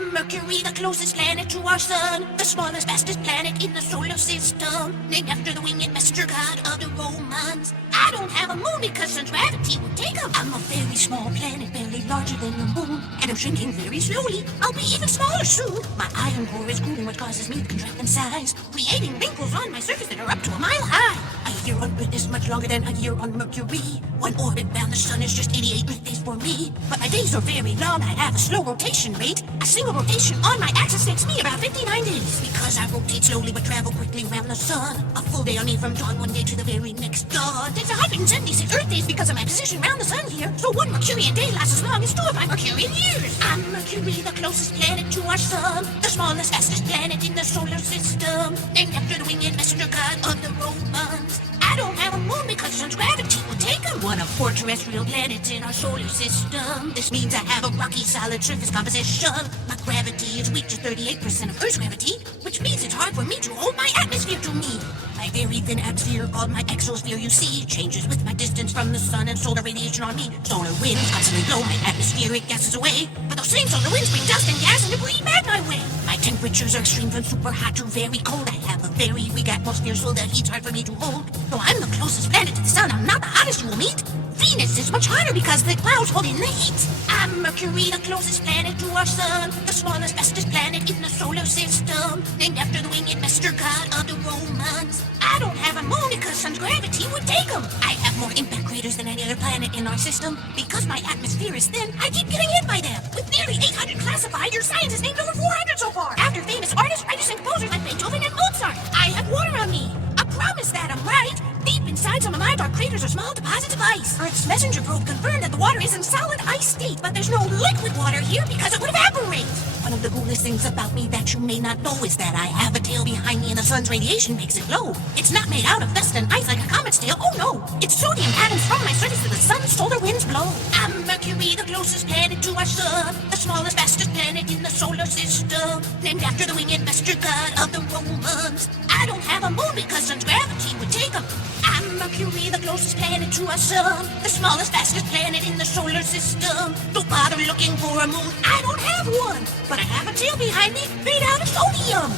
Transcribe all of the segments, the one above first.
I'm Mercury, the closest planet to our sun, the smallest, fastest planet in the solar system, named after the winged messenger god of the Romans. I don't have a moon because sun's gravity would take 'em. I'm a very small planet, barely larger than the moon, and I'm shrinking very slowly. I'll be even smaller soon. My iron core is cooling, which causes me to contract in size, creating wrinkles on my surface that are up to a mile high. A year on Earth is much longer than a year on Mercury. One orbit around the sun is just 88 Earth days for me. But my days are very long, I have a slow rotation rate. A single rotation on my axis takes me about 59 days. Because I rotate slowly but travel quickly around the sun, a full day on me from dawn one day to the very next dawn takes 176 Earth days because of my position around the sun here. So one Mercurian day lasts as long as 2 of my Mercurian years. I'm Mercury, the closest planet to our sun, the smallest, fastest planet in the solar system, named after the winged messenger god of the Romans. I don't have a moon because sun's gravity will take 'em. One of 4 terrestrial planets in our solar system. This means I have a rocky, solid surface composition. My gravity is weak to 38% of Earth's gravity, which means it's hard for me to hold my atmosphere to me. My very thin atmosphere, called my exosphere, you see, changes with my distance from the sun and solar radiation on me. Solar winds constantly blow my atmospheric gases away, but those same solar winds bring dust and gas and debris back my way. My temperatures are extreme from super hot to very cold. I have a very weak atmosphere, so the heat's hard for me to hold. Though I'm the closest planet to the sun, I'm not the hottest you will meet. Venus is much hotter because the clouds hold in the heat. I'm Mercury, the closest planet to our sun, the smallest, fastest planet in the solar system, named after the winged messenger god of the Romans. I don't have a moon because sun's gravity would take 'em. I have more impact craters than any other planet in our system. Because my atmosphere is thin, I keep getting hit by them. With nearly 800 classified, your science has named over 400 so far. After famous artists, writers, and composers like Beethoven and Mozart. I have water on me. A promise that I'm right. Deep inside some of my dark craters are small deposits of ice. Earth's messenger probe confirmed that the water is in solid ice state, but there's no liquid water here because it would evaporate. One of the coolest things about me that you may not know is that I have a tail behind me and the sun's radiation makes it glow. It's not made out of dust and ice like a comet's tail, oh no. It's sodium atoms from my surface that the sun's solar winds blow. I'm Mercury, the closest planet to our sun, the smallest, fastest planet in the solar system, named after the winged messenger god of the Romans. I don't have a moon because sun's gravity would take 'em. I'm Mercury, the closest planet to our sun, the smallest, fastest planet in the solar system. Don't bother looking for a moon, I don't have one, but I have a tail behind me made out of sodium.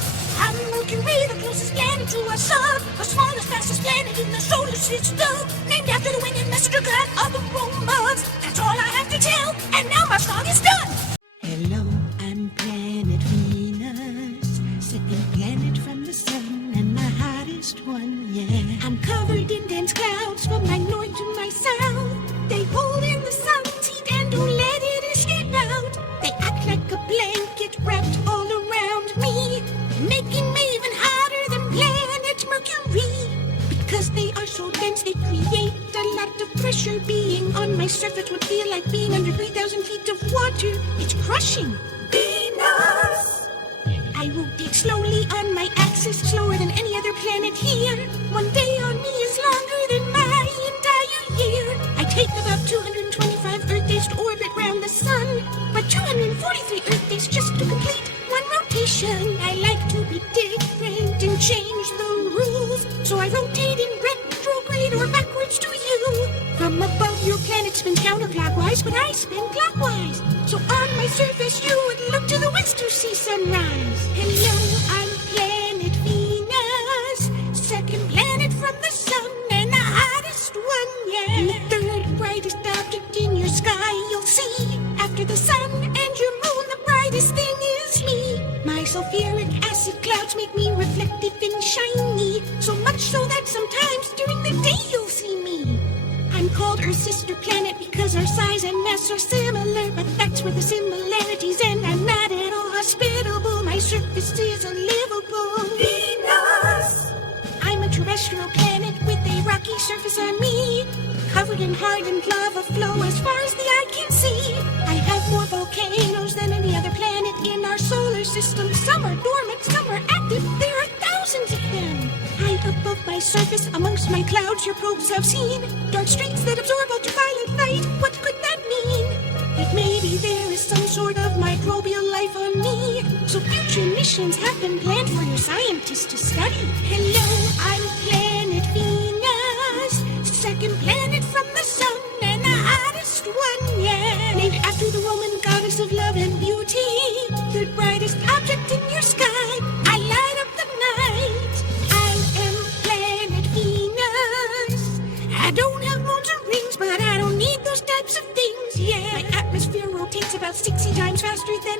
I'm Mercury, the closest planet to our sun, the smallest, fastest planet in the solar system, named after the winged messenger god of the Romans. That's all I have to tell, and now my song is done. Hello, I'm planet Venus, second planet from the sun and the hottest one, yeah. I'm covered in dense clouds from my north to my south. They hold in the sun's heat and don't let it escape out. They act like a blanket wrapped all around me, making me even hotter than planet Mercury. Because they are so dense, they create a lot of pressure. Being on my surface would feel like being under 3,000 feet of water. It's crushing. Venus! I rotate slowly on my axis, slower than any other planet here. One day on me is longer than my entire year. I take about 225 Earth days to orbit round the sun, but 243 Earth days just to complete one rotation. I like to be different and change the rules, so I rotate in retrograde or backwards to you. From above, your planet spins counterclockwise, but I spin clockwise. So on my surface, you would look to the west to see sunrise. Hello, I'm planet Venus, second planet from the sun and the hottest one, yeah. The third brightest object in your sky you'll see. After the sun and your moon, the brightest thing is me. My sulfuric acid clouds make me reflective and shiny, so much so that sometimes during the day you'll see me. I'm called Earth's sister planet because our size and mass are similar, but that's where the similarities end. I'm not at all hospitable, my surface is unlivable. Venus! I'm a terrestrial planet with a rocky surface on me, covered in hardened lava flow as far as the eye can see. I have more volcanoes than any other planet in our solar system. Some are dormant, some are active, there are thousands of them. High above my surface, amongst my clouds, your probes have seen dark streaks that absorb ultraviolet light. What could that mean? That maybe there is some sort of microbial life on me, so future missions have been planned for your scientists to study. Hello, I'm planet Venus, second planet from the sun and the hottest one, yeah. Named after the Roman goddess of love and beauty. Third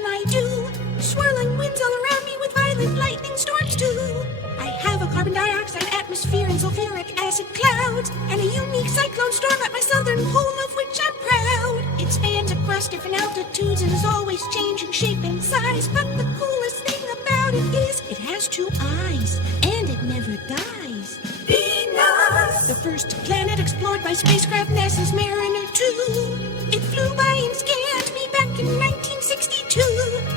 can I do? Swirling winds all around me with violent lightning storms too. I have a carbon dioxide atmosphere and sulfuric acid clouds, and a unique cyclone storm at my southern pole, of which I'm proud. It spans across different altitudes and is always changing shape and size, but the coolest thing about it is it has two eyes, and it never dies. Venus! The first planet explored by spacecraft NASA's Mariner 2. It flew by and scanned me back in 1962.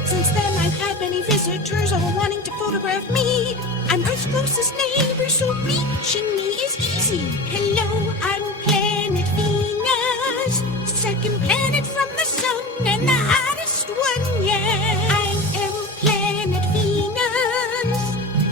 Since then I've had many visitors all wanting to photograph me. I'm Earth's closest neighbor, so reaching me is easy. Hello, I'm planet Venus, second planet from the sun and the hottest one, yeah. I am planet Venus.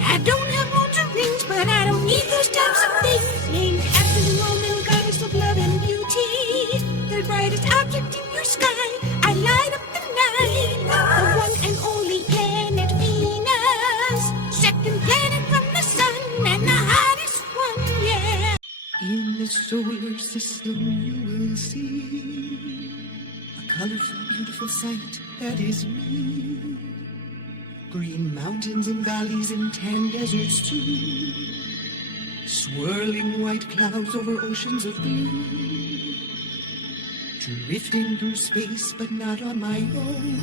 I don't have moons or rings, but I don't need those types of things. Named after the Roman goddess of love and beauty, third brightest object in your sky, I light up the night. The one and only planet Venus, second planet from the sun and the hottest one, yeah. In the solar system you will see a colorful, beautiful sight that is me. Green mountains and valleys and tan deserts too. Swirling white clouds over oceans of blue. Drifting through space, but not on my own.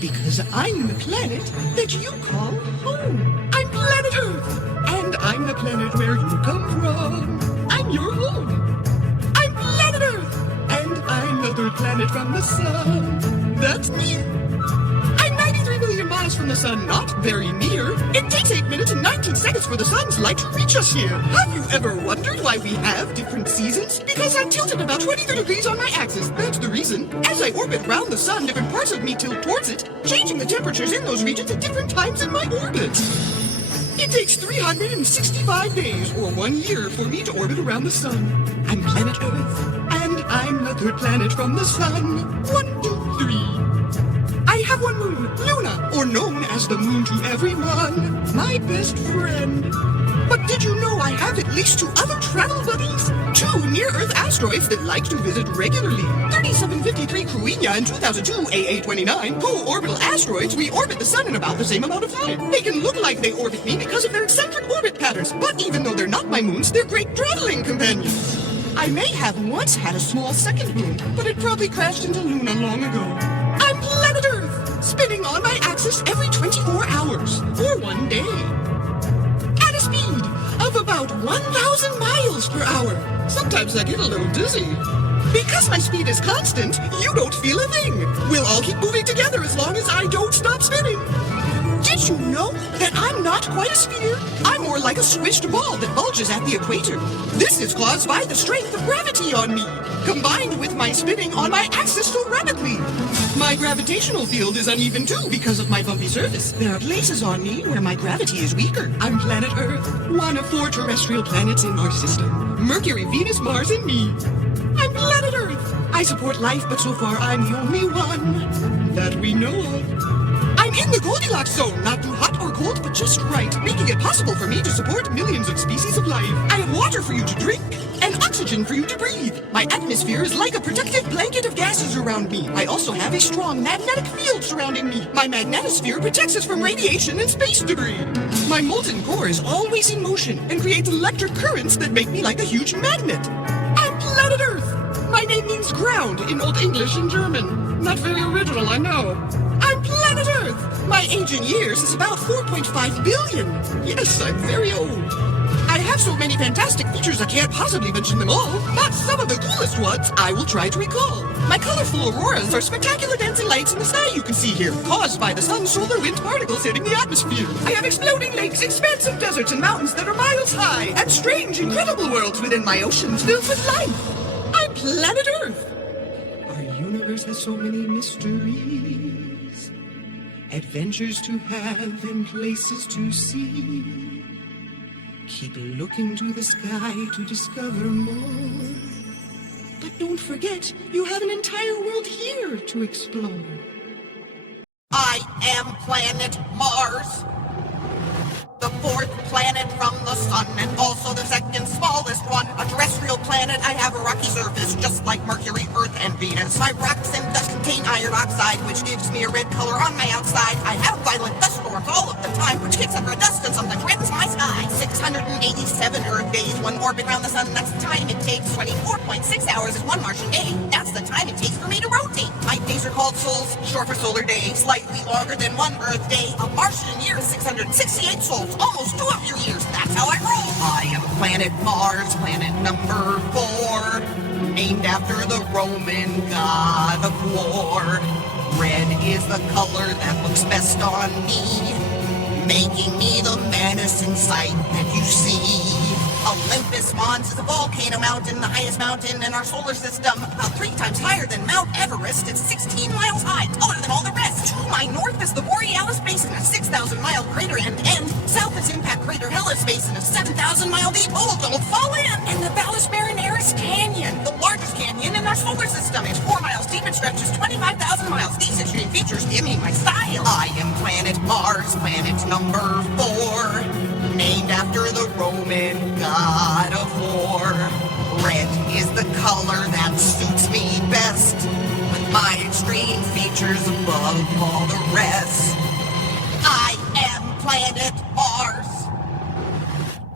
Because I'm the planet that you call home. I'm planet Earth, and I'm the planet where you come from. I'm your home. I'm planet Earth, and I'm the third planet from the sun. That's me. I'm 93 million miles from the sun, not very near. It takes 8 minutes and 19 seconds for the sun's light to reach us here. Have you ever wondered why we have different seasons? Because I'm tilted about 23 degrees on my axis. That's the reason. As I orbit round the sun, different parts of me tilt towards it, changing the temperatures in those regions at different times in my orbit. It takes 365 days, or 1 year, for me to orbit around the sun. I'm planet Earth, and I'm the third planet from the sun. 1, 2, 3. I have one moon, Luna, or known as the moon to everyone, my best friend. But did you know I have at least 2 other travel buddies? 2 near-Earth asteroids that like to visit regularly. 3753 Cruina and 2002 AA29, co-orbital asteroids. We orbit the sun in about the same amount of time. They can look like they orbit me because of their eccentric orbit patterns, but even though they're not my moons, they're great traveling companions. I may have once had a small second moon, but it probably crashed into Luna long ago. I'm planet Earth, spinning on my axis every 24 hours, or 1 day. At a speed of about 1,000 miles per hour. Sometimes I get a little dizzy. Because my speed is constant, you don't feel a thing. We'll all keep moving together as long as I don't stop spinning. Did you know that I'm not quite a sphere? I'm more like a squished ball that bulges at the equator. This is caused by the strength of gravity on me, combined with my spinning on my axis so rapidly. My gravitational field is uneven too because of my bumpy surface. There are places on me where my gravity is weaker. I'm planet Earth, one of 4 terrestrial planets in our system. Mercury, Venus, Mars, and me. I'm planet Earth. I support life, but so far I'm the only one that we know of. I'm in the Goldilocks zone, not too hot or cold, but just right, making it possible for me to support millions of species of life. I have water for you to drink, and oxygen for you to breathe. My atmosphere is like a protective blanket of gases around me. I also have a strong magnetic field surrounding me. My magnetosphere protects us from radiation and space debris. My molten core is always in motion and creates electric currents that make me like a huge magnet. I'm planet Earth. My name means ground in Old English and German. Not very original, I know. I'm planet Earth. My age in years is about 4.5 billion. Yes, I'm very old. I have so many fantastic features I can't possibly mention them all, but some of the coolest ones I will try to recall. My colorful auroras are spectacular dancing lights in the sky you can see here, caused by the sun's solar wind particles hitting the atmosphere. I have exploding lakes, expansive deserts, and mountains that are miles high, and strange, incredible worlds within my oceans filled with life. I'm planet Earth. Our universe has so many mysteries, adventures to have and places to see. Keep looking to the sky to discover more. But don't forget, you have an entire world here to explore. I am planet Mars, the the fourth planet from the sun, and also the second smallest one. A terrestrial planet, I have a rocky surface, just like Mercury, Earth, and Venus. My rocks and dust contain iron oxide, which gives me a red color on my outside. I have violent dust storms all of the time, which kicks up our dust and sometimes rends my sky. 687 Earth days, one orbit around the sun, that's the time it takes. 24.6 hours is one Martian day, that's the time it takes for me to rotate. My days are called sols, short for solar day, slightly longer than one Earth day. A Martian year is 668 sols, almost 2 of your years, that's how I roll. I am planet Mars, planet number 4, named after the Roman god of war. Red is the color that looks best on me, making me the menacing sight that you see. Olympus Mons is a volcano mountain, the highest mountain in our solar system, about 3 times higher than Mount Everest. It's 16 miles high, taller than all the rest. To my north is the Borealis Basin, a 6,000-mile crater end-to-end. South is Impact Crater Hellas Basin, a 7,000-mile deep hole. Don't fall in! And the Valles Marineris Canyon, the largest canyon in our solar system. It's 4 miles deep and stretches 25,000 miles. These extreme features give me my style. I am planet Mars, planet number 4, named after the Roman god of war. Red is the color that suits me best, with my extreme features above all the rest. I am planet Mars.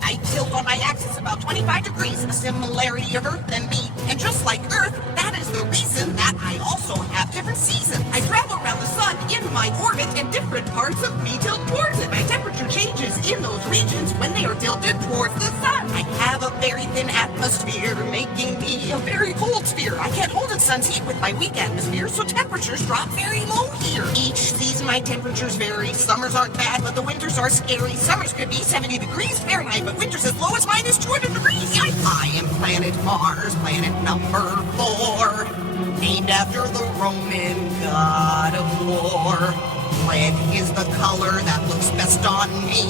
I tilt on my axis about 25 degrees, a similarity of Earth and me. And just like Earth, that is the reason that I also have different seasons. I travel around the sun in my orbit, and different parts of me tilt towards it. My temperature changes in those regions when they are tilted towards the sun. I have a very thin atmosphere, making me a very cold sphere. I can't hold the sun's heat with my weak atmosphere, so temperatures drop very low here. Each season my temperatures vary. Summers aren't bad, but the winters are scary. Summers could be 70 degrees Fahrenheit, but winters as low as minus 200 degrees. I am planet Mars, planet number 4, named after the Roman god of war. Red is the color that looks best on me.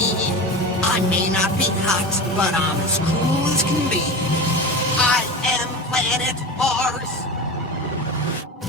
I may not be hot, but I'm as cool as can be. I am planet Mars.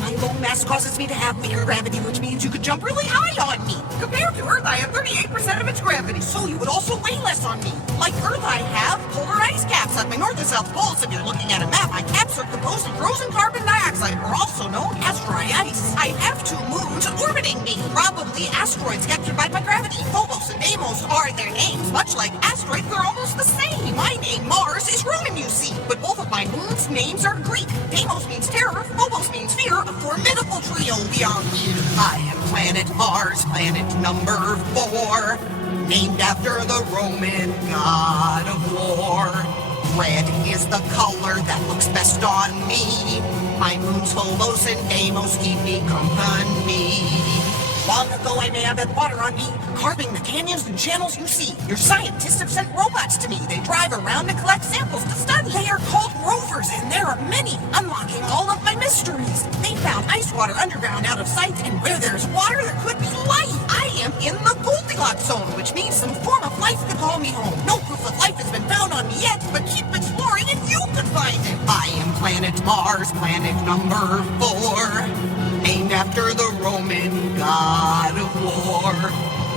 My low mass causes me to have weird gravity, which means you could jump really high on me. Compared to Earth, I have 38% of its gravity, so you would also weigh less on me. Like Earth, I have polar ice caps at my north and south poles. If you're looking at a map, my caps are composed of frozen carbon dioxide, or also known as dry ice. I have 2 moons orbiting me, probably asteroids captured by my gravity. Phobos and Deimos are their names. Much like asteroids, they're almost the same. My name, Mars, is Roman, you see, but both of my moons' names are Greek. Deimos means terror, Phobos means fear. A formidable trio we are here. I am planet Mars, planet number 4, named after the Roman god of war. Red is the color that looks best on me. My moons, Phobos and Deimos, keep me company. Long ago I may have had water on me, carving the canyons and channels you see. Your scientists have sent robots to me. They drive around and collect samples to study. They are called rovers, and there are many, unlocking all of my mysteries. They found ice water underground out of sight, and where there's water there could be life. I am in the Goldilocks zone, which means some form of life could call me home. No proof of life has been found on me yet, but keep exploring and you could find it. I am planet Mars, planet number 4, named after the Roman god of war.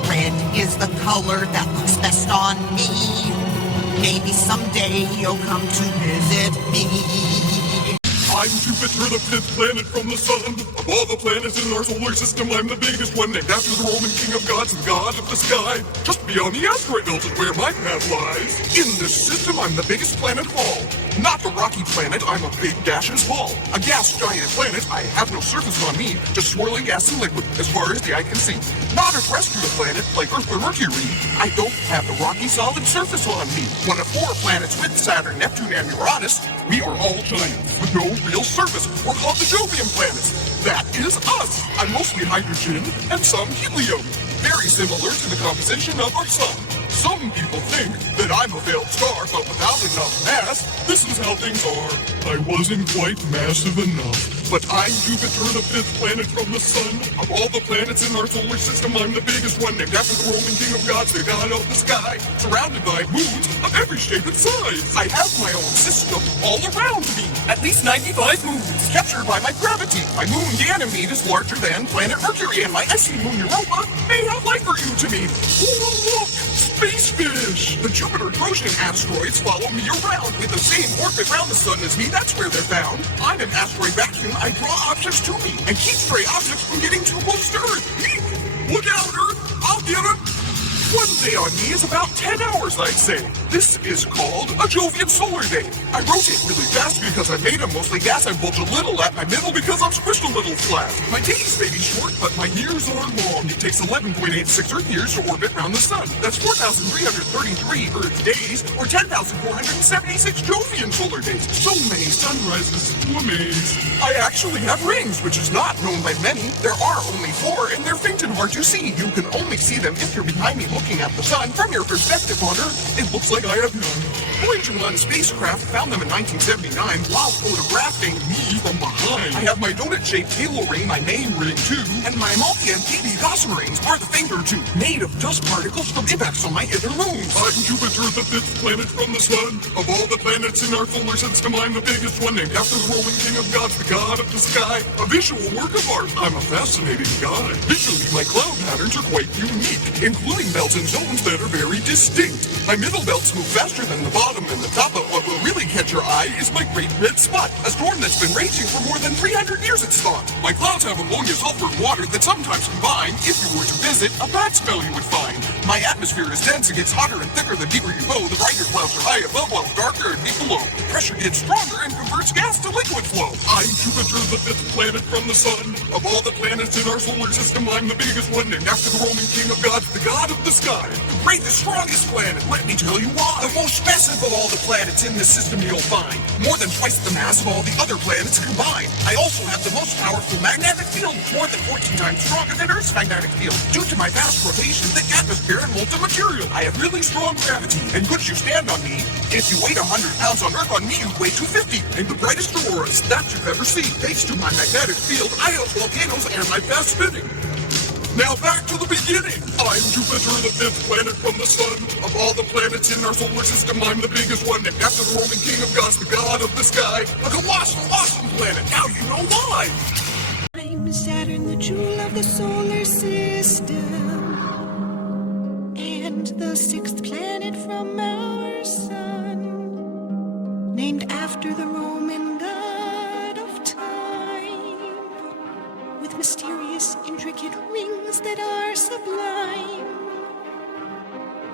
Red is the color that looks best on me. Maybe someday you'll come to visit me. I'm Jupiter, the 5th planet from the sun. Of all the planets in our solar system, I'm the biggest one, named after the Roman king of gods and god of the sky. Just beyond the asteroid belt is where my path lies. In this system, I'm the biggest planet of all. Not a rocky planet, I'm a big gaseous ball. A gas giant planet, I have no surface on me, just swirling gas and liquid as far as the eye can see. Not a terrestrial planet like Earth or Mercury, I don't have the rocky solid surface on me. One of 4 planets with Saturn, Neptune, and Uranus, we are all giants with no real surface. We're called the Jovian planets. That is us. I'm mostly hydrogen and some helium. Very similar to the composition of our sun. Some people think that I'm a failed star, but without enough mass, this is how things are. I wasn't quite massive enough. But I'm Jupiter, the 5th planet from the sun. Of all the planets in our solar system, I'm the biggest one, named after the Roman king of gods, the god of the sky. Surrounded by moons of every shape and size. I have my own system all around me. At least 95 moons, captured by my gravity. My moon Ganymede is larger than planet Mercury, and my icy moon Europa may have life for you to me. Ooh, look! Space fish! foolish. The Jupiter-Trojan asteroids follow me around with the same orbit around the sun as me. That's where they're found. I'm an asteroid vacuum. I draw objects to me and keep stray objects from getting too close to Earth. Look out, Earth! I'll get them! One day on me is about 10 hours, I'd say. This is called a Jovian solar day. I rotate really fast because I made them mostly gas. I bulge a little at my middle because I'm squished a little flat. My days may be short, but my years are long. It takes 11.86 Earth years to orbit around the sun. That's 4,333 Earth days, or 10,476 Jovian solar days. So many sunrises to amaze. I actually have rings, which is not known by many. There are only 4, and they're faint and hard to see. You can only see them if you're behind me looking at the sun. From your perspective on Earth, it looks like I have none. Voyager 1 spacecraft found them in 1979 while photographing me from behind. I have my donut-shaped halo ring, my main ring too, and my multi-antennae gossamer rings are the finger two, made of dust particles from impacts on my inner moons. I'm Jupiter, the 5th planet from the sun. Of all the planets in our solar system, I'm the biggest one, named after the Roman king of gods, the god of the sky. A visual work of art. I'm a fascinating guy. Visually, my cloud patterns are quite unique, including belts and zones that are very distinct. My middle belts move faster than the bottom and the top, but what will really catch your eye is my great red spot, a storm that's been raging for more than 300 years, it's thought. My clouds have ammonia, sulfur, and water that sometimes combine. If you were to visit, a bad smell you would find. My atmosphere is dense, it gets hotter and thicker the deeper you go. The brighter clouds are high above while darker and deep below. Pressure gets stronger and converts gas to liquid flow. I'm Jupiter, the 5th planet from the sun. Of all the planets in our solar system, I'm the biggest one, named after the Roman king of gods, the god of the sky. The greatest, strongest planet, let me tell you why. The most massive of all the planets in this system you'll find. More than twice the mass of all the other planets combined. I also have the most powerful magnetic field, more than 14 times stronger than Earth's magnetic field. Due to my vast rotation, thick atmosphere, and molten material, I have really strong gravity. And could you stand on me? If you weighed 100 pounds on Earth, on me you'd weigh 250. And the brightest auroras that you've ever seen. Thanks to my magnetic field, I have volcanoes and my fast spinning. Now back to the beginning. I'm Jupiter, the 5th planet from the sun. Of all the planets in our solar system, I'm the biggest one, named after the Roman king of gods, the god of the sky. A colossal, awesome planet. Now you know why. I'm Saturn, the jewel of the solar system, and the 6th planet from our sun, named after the Roman god of time, with mysterious, intricate rings that are sublime.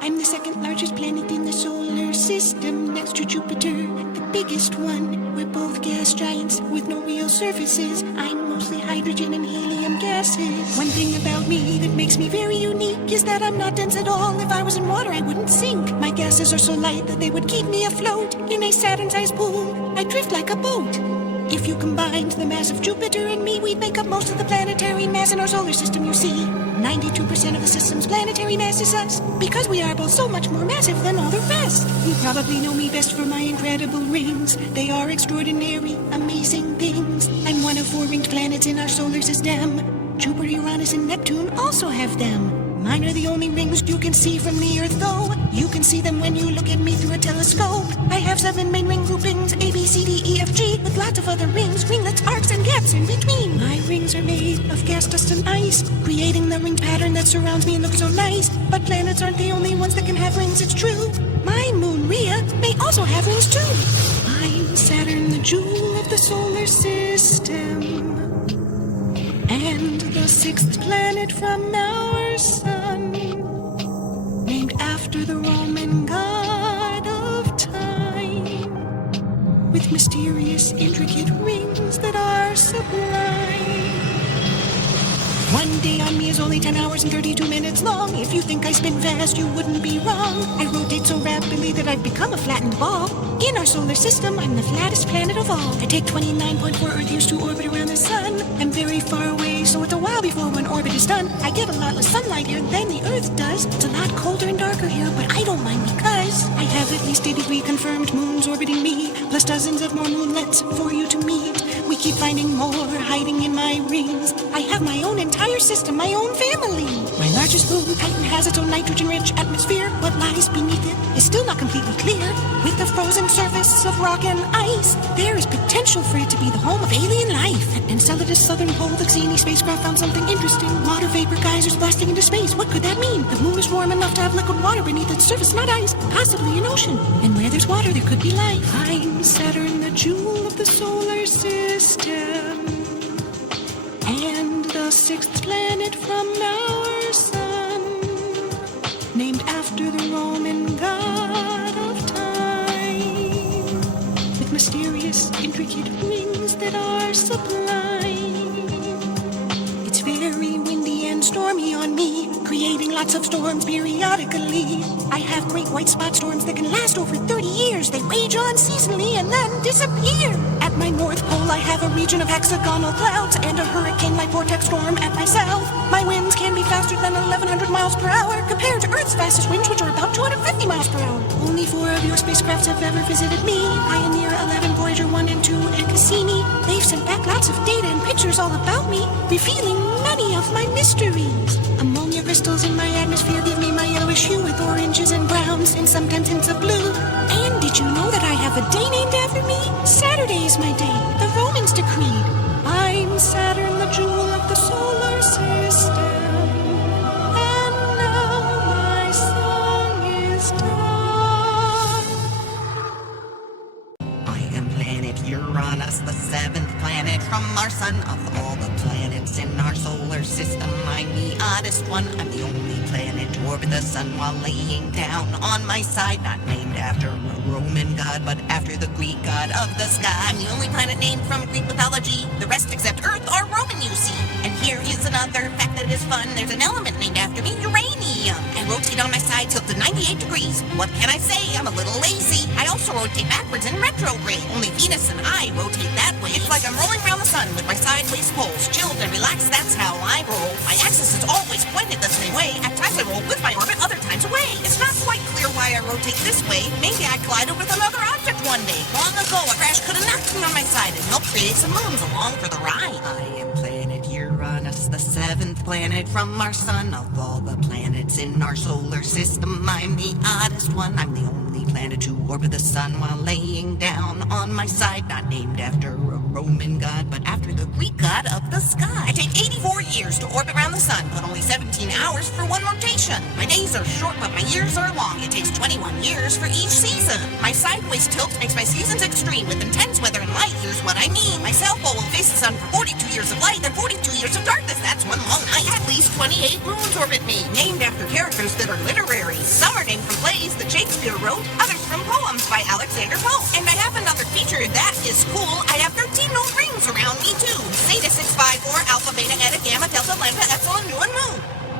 I'm the 2nd largest planet in the solar system, next to Jupiter, the biggest one. We're both gas giants with no real surfaces. I'm mostly hydrogen and helium gases. One thing about me that makes me very unique is that I'm not dense at all. If I was in water, I wouldn't sink. My gases are so light that they would keep me afloat. In a Saturn-sized pool, I drift like a boat. If you combined the mass of Jupiter and me, we'd make up most of the planetary mass in our solar system, you see. 92% of the system's planetary mass is us, because we are both so much more massive than all the rest. You probably know me best for my incredible rings. They are extraordinary, amazing things. I'm one of 4 ringed planets in our solar system. Jupiter, Uranus, and Neptune also have them. Mine are the only rings you can see from the Earth, though. You can see them when you look at me through a telescope. I have 7 main ring groupings, A, B, C, D, E, F, G, with lots of other rings, ringlets, arcs, and gaps in between. My rings are made of gas, dust, and ice, creating the ring pattern that surrounds me and looks so nice. But planets aren't the only ones that can have rings, it's true. My moon, Rhea, may also have rings, too. I'm Saturn, the jewel of the solar system, and the 6th planet from our sun, named after the Roman god of time, with mysterious, intricate rings that are sublime. One day on me is only 10 hours and 32 minutes long. If you think I spin fast, you wouldn't be wrong. I rotate so rapidly that I've become a flattened ball. In our solar system, I'm the flattest planet of all. I take 29.4 Earth years to orbit around the sun. I'm very far away, so it's a while before one orbit is done. I get a lot less sunlight here than the Earth does. It's a lot colder and darker here, but I don't mind because I have at least 83 confirmed moons orbiting me, plus dozens of more moonlets for you to meet. We keep finding more hiding in my rings. I have my own entire system, my own family. My large precious moon. Titan has its own nitrogen-rich atmosphere. What lies beneath it is still not completely clear. With a frozen surface of rock and ice, there is potential for it to be the home of alien life. At Enceladus' southern pole, the Xeni spacecraft found something interesting. Water vapor geysers blasting into space. What could that mean? The moon is warm enough to have liquid water beneath its surface, not ice, possibly an ocean. And where there's water, there could be life. I'm Saturn, the jewel of the solar system, and the sixth planet from our sun, named after the Roman god of time, with mysterious, intricate rings that are sublime. It's very windy and stormy on me, creating lots of storms periodically. I have great white spot storms that can last over 30 years. They rage on seasonally and then disappear. At my North Pole, I have a region of hexagonal clouds and a hurricane-like vortex storm at my south. My winds can be faster than 1,100 miles per hour compared to Earth's fastest winds, which are about 250 miles per hour. Only 4 of your spacecrafts have ever visited me: Pioneer 11, Voyager 1 and 2, and Cassini. They've sent back lots of data and pictures all about me, revealing many of my mysteries. Ammonia crystals in my atmosphere give me my yellowish hue with oranges and browns and sometimes hints of blue. And did you know that I have a day named after me? Saturday is my day, the Romans decreed. I'm Saturn, the jewel of the solar system, and now my song is done. I am planet Uranus, the 7th planet from our sun. Of all the planets in our solar system, I'm the oddest one. I'm the only planet to orbit the sun while laying down on my side. Not named after a Roman god, but after the Greek god of the sky. I'm the only planet named from Greek mythology. The rest except Earth are Roman, you see. And here is another fact that is fun. There's an element named after me, uranium. I rotate on my side tilted 98 degrees. What can I say? I'm a little lazy. I also rotate backwards in retrograde. Only Venus and I rotate that way. It's like I'm rolling around the sun with my sideways poles. Chilled and relaxed, that's how I roll. My axis is always pointed the same way. At times I roll with my orbit, other times away. It's not quite clear why I rotate this way. Maybe I collided with another object one day. Long ago, a crash could have knocked me on my side and helped create some moons along for the ride. I am planet Uranus, the 7th planet from our sun. Of all the planets in our solar system, I'm the oddest one. I'm the only planet to orbit the sun while laying down on my side. Not named after a Roman god, but after the Greek god of the sky. I take 84 years to orbit around the sun, but only 17 hours for one rotation. My days are short, but my years are long. It takes 21 years for each season. My sideways tilt makes my seasons extreme with intense weather and light. Here's what I mean. My South Pole will face the sun for 42 years of light and 42 years of darkness. That's one long night. At least 28 moons orbit me, named after characters that are literary. Some are named from plays that Shakespeare wrote, others from poems by Alexander Pope. And I have another feature that is cool. I have 13 known rings around me too. Zeta 654, Alpha, Beta, Eta, Gamma, Delta, Lambda, Epsilon, Nu, and Mu.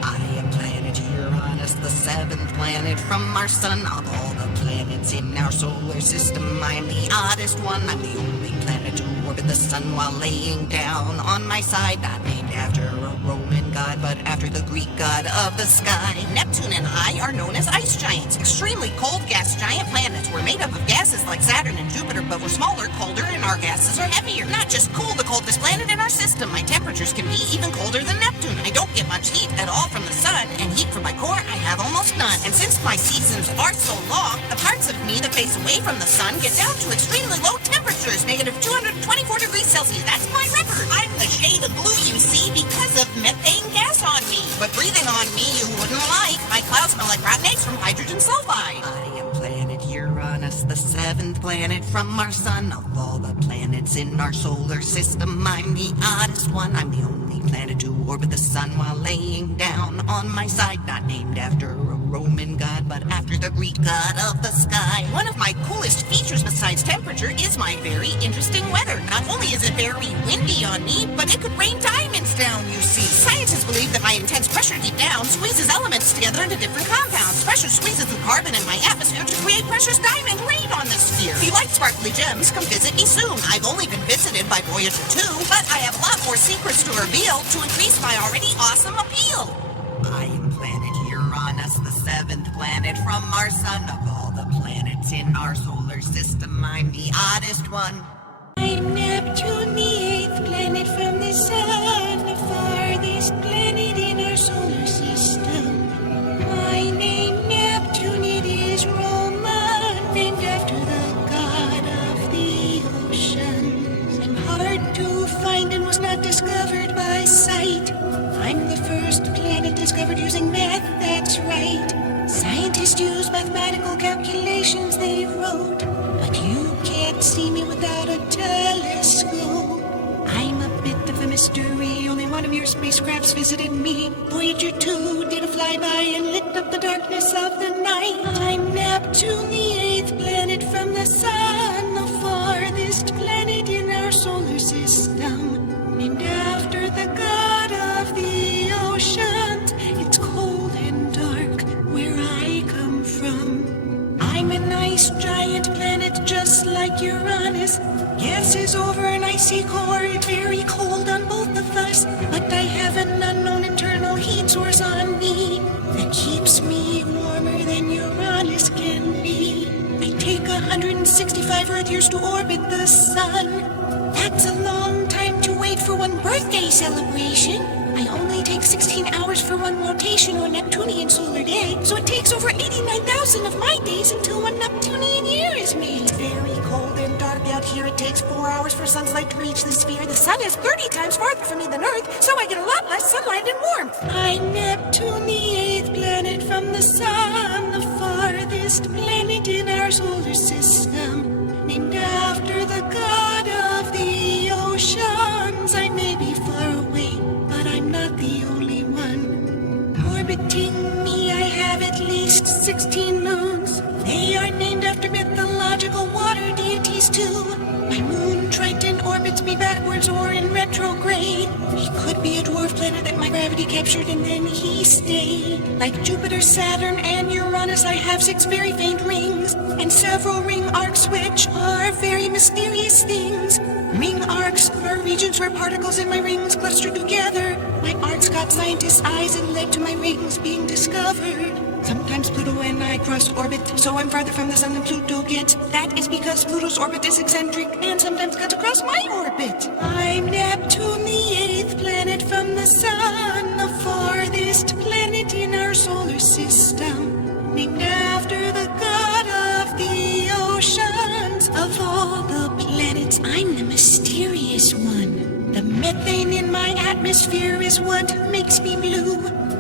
I am planet Uranus, the 7th planet from our sun. Of all the planets in our solar system, I am the oddest one. I'm the only planet to orbit the sun while laying down on my side. Not named after a Roman god, but after the Greek god of the sky. Neptune and I are known as ice giants, extremely cold gas giant planets. We're made up of gases like Saturn and Jupiter, but we're smaller, colder, and our gases are heavier. Not just cool, the coldest planet in our system. My temperatures can be even colder than Neptune. I don't get much heat at all from the sun, and heat from my core I have almost none. And since my seasons are so long, the parts of me that face away from the sun get down to extremely low temperatures, negative 224 degrees Celsius. That's my record. I'm the shade of blue you see because of methane gas on me. But breathing on me you wouldn't like. My clouds smell like rotten eggs from hydrogen sulfide. I am planet Uranus, the 7th planet from our sun. Of all the planets in our solar system, I'm the oddest one. I'm the only planet to orbit the sun while laying down on my side. Not named after a Roman god, but after the Greek god of the sky. One of my coolest features besides temperature is my very interesting weather. Not only is it very windy on me, but it could rain diamonds down, you see. Scientists believe that my intense pressure deep down squeezes elements together into different compounds. Pressure squeezes the carbon in my atmosphere to create precious diamond rain on the sphere. If you like sparkly gems, come visit me soon. I've only been visited by Voyager 2, but I have a lot more secrets to reveal to increase my already awesome appeal. I am planet Uranus, the 7th planet from our sun. Of all the planets in our solar system, I'm the oddest one. I'm Neptune, the 8th planet from the sun, the farthest planet in our solar system. using math, that's right. Scientists use mathematical calculations they wrote. But you can't see me without a telescope. I'm a bit of a mystery. Only one of your spacecrafts visited me. Voyager 2 did a flyby and lit up the darkness of the night. I'm Neptune, the 8th planet from the sun, the farthest planet in our solar system, named after the god of the oceans. It's cold and dark where I come from. I'm an ice giant planet just like Uranus. Gases over an icy core, very cold on both of us. But I have an unknown internal heat source on me that keeps me warmer than Uranus can be. I take 165 Earth years to orbit the sun. That's a long time to wait for one birthday celebration. I only take 16 hours for one rotation or Neptunian solar day, so it takes over 89,000 of my days until one Neptunian year is made. It's very cold and dark out here. It takes 4 hours for sun's light to reach the sphere. The sun is 30 times farther from me than Earth, so I get a lot less sunlight and warmth. I'm Neptune, the 8th planet from the sun, the farthest planet in our solar system, named after the god of the oceans. I may be far away, but I'm not the only one. Orbiting me, I have at least 16 moons. They are named after mythological water deities too. My moon Triton orbits me backwards or in retrograde. He could be a dwarf planet that my gravity captured and then he stayed. Like Jupiter, Saturn, and Uranus, I have 6 very faint rings and several ring arcs, which are very mysterious things. Ring arcs are regions where particles in my rings cluster together. My arcs got scientists' eyes and led to my rings being discovered. Sometimes Pluto and I cross orbit, so I'm farther from the sun than Pluto gets. That is because Pluto's orbit is eccentric and sometimes cuts across my orbit. I'm Neptune, the 8th planet from the sun, the farthest planet in our solar system, named after the god of the oceans. Of all the planets, I'm the mysterious one. The methane in my atmosphere is what makes me blue,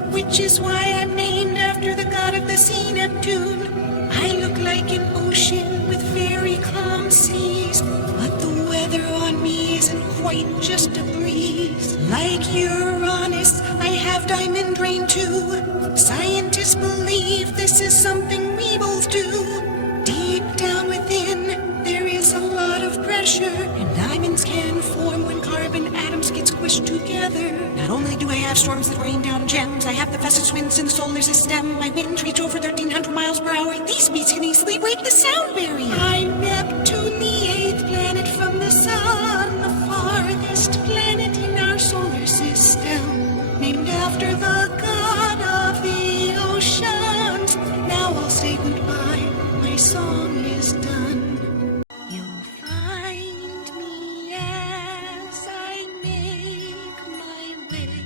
which is why I'm named after the god of the sea, Neptune. I look like an ocean with very calm seas, but the weather on me isn't quite just a breeze. Like Uranus, I have diamond rain too. Scientists believe this is something we both do. Deep down within, there is a lot of pressure, and diamonds can form when carbon atoms get squished together. Not only do I have storms that rain down gems, I have the fastest winds in the solar system. My winds reach over 1,300 miles per hour. These speeds can easily break the sound barrier. I'm Neptune, the 8th planet from the sun, the farthest planet in our solar system, named after the god of the oceans. Now I'll say goodbye. My song is done. You'll find me as I make my way,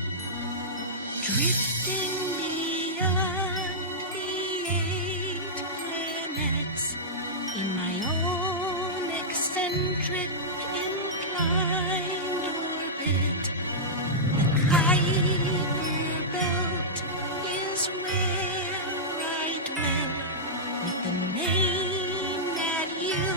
drifting beyond the 8 planets in my own eccentric inclined orbit. The Kuiper belt is where I dwell, with a name that you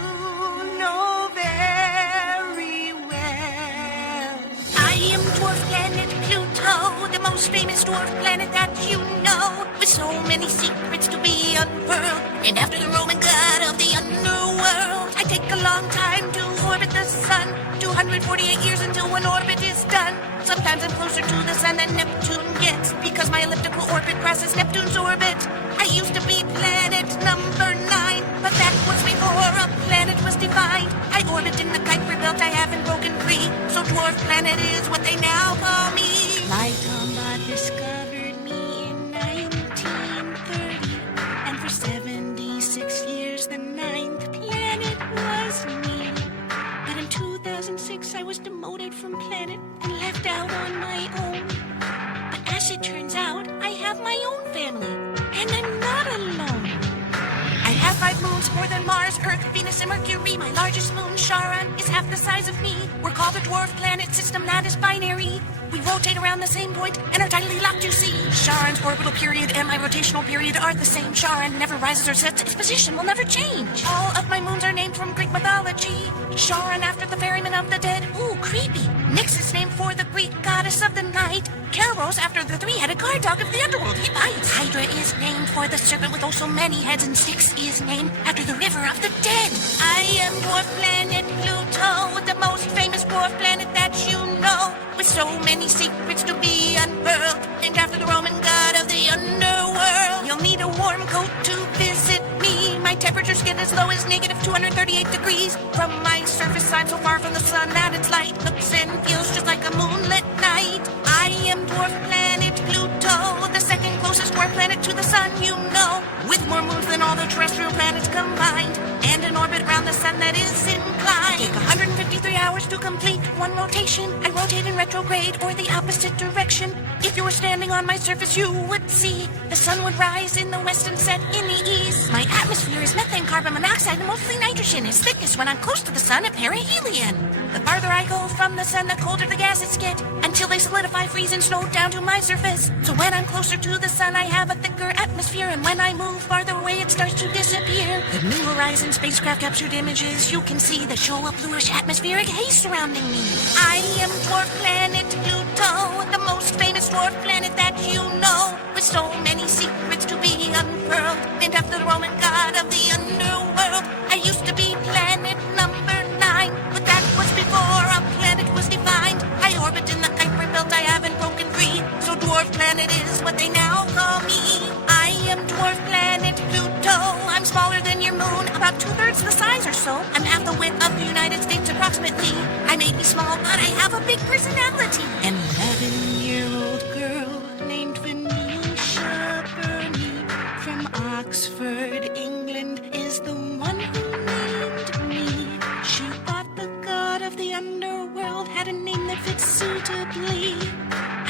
know very well. I am dwarf planet Pluto, the most famous dwarf planet that you know, with so many secrets to be unfurled. And after the Roman god of the underworld, I take a long time to orbit the sun, 248 years until one orbit is done. Sometimes I'm closer to the sun than Neptune gets, because my elliptical orbit crosses Neptune's orbit. I used to be planet number 9, but that was before a planet was defined. I orbit in the Kuiper belt, I haven't broken free, so dwarf planet is what they now call me. Lycomba discovered me in 1930, and for 76 years the 9th planet was me. But in 2006 I was demoted from planet and left out on my own. But as it turns out, I have my own family, and I'm not alone. I have 5 moons, more than Mars, Earth, Venus, and Mercury. My largest moon, Charon, is half the size of me. We're called the dwarf planet system, that is binary. We rotate around the same point and are tidally locked, you see. Charon's orbital period and my rotational period are the same. Charon never rises or sets. Its position will never change. All of my moons are named from Greek mythology. Charon after the ferryman of the dead. Ooh, creepy. Nyx is named for the Greek goddess of the night. Keros after the 3-headed guard dog of the underworld. He bites. Hydra is named for the serpent with oh so many heads. And Styx is named after the river of the dead. I am dwarf planet Pluto, the most famous dwarf planet that you know. With so many secrets to be unfurled, named after the Roman god of the underworld. You'll need a warm coat to visit me. My temperatures get as low as negative 238 degrees. From my surface, I'm so far from the sun that its light looks and feels just like a moonlit night. I am dwarf planet Pluto, the second closest dwarf planet to the sun, you know. With more moons than all the terrestrial planets combined, and an orbit around the sun that is inclined. Take 153 hours to complete one rotation. I rotate in retrograde or the opposite direction. If you were standing on my surface, you would see the sun would rise in the west and set in the east. My atmosphere is methane, carbon monoxide, and mostly nitrogen. Its thickness when I'm close to the sun at perihelion. The farther I go from the sun, the colder the gases get, until they solidify, freeze, and snow down to my surface. So when I'm closer to the sun, I have a thicker atmosphere, and when I move farther away, it starts to disappear. The New Horizons spacecraft captured images you can see that show a bluish atmospheric haze surrounding me. I am dwarf planet Pluto, the most famous dwarf planet that you know. With so many secrets to be unfurled, named after the Roman god of the underworld. I used to be planet number 9, but that was before a planet was defined. I orbit in the Kuiper belt, I haven't broken free, so dwarf planet is what they now call me. I am dwarf planet Pluto. I'm smaller than your moon, about 2/3 the size or so. I'm half the width of the United States approximately. I may be small, but I have a big personality. An 11-year-old girl named Venetia Burney from Oxford, England, is the one who named me. She thought the god of the underworld had a name that fits suitably.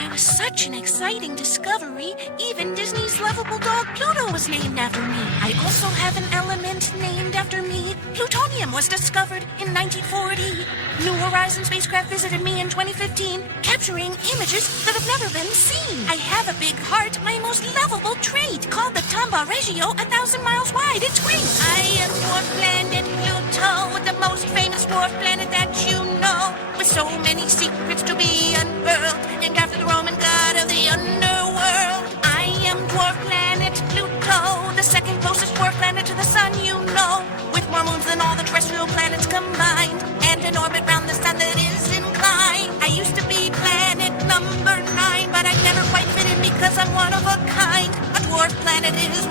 I was such an exciting discovery. Even Disney's lovable dog Pluto was named after me. I also have an element named after me. Plutonium was discovered in 1940. New Horizons spacecraft visited me in 2015, capturing images that have never been seen. I have a big heart, my most lovable trait, called the Tombaugh ratio, 1,000 miles wide. It's great. I am dwarf planet Pluto, the most famous dwarf planet that you know. With so many secrets to be unfurled, named after the Roman god of the underworld. I am dwarf planet Pluto, the second closest dwarf planet to the sun, you know. With more moons than all the terrestrial planets combined, and an orbit round the sun that is inclined. I used to be planet number 9, but I never quite fit in because I'm one of a kind. A dwarf planet is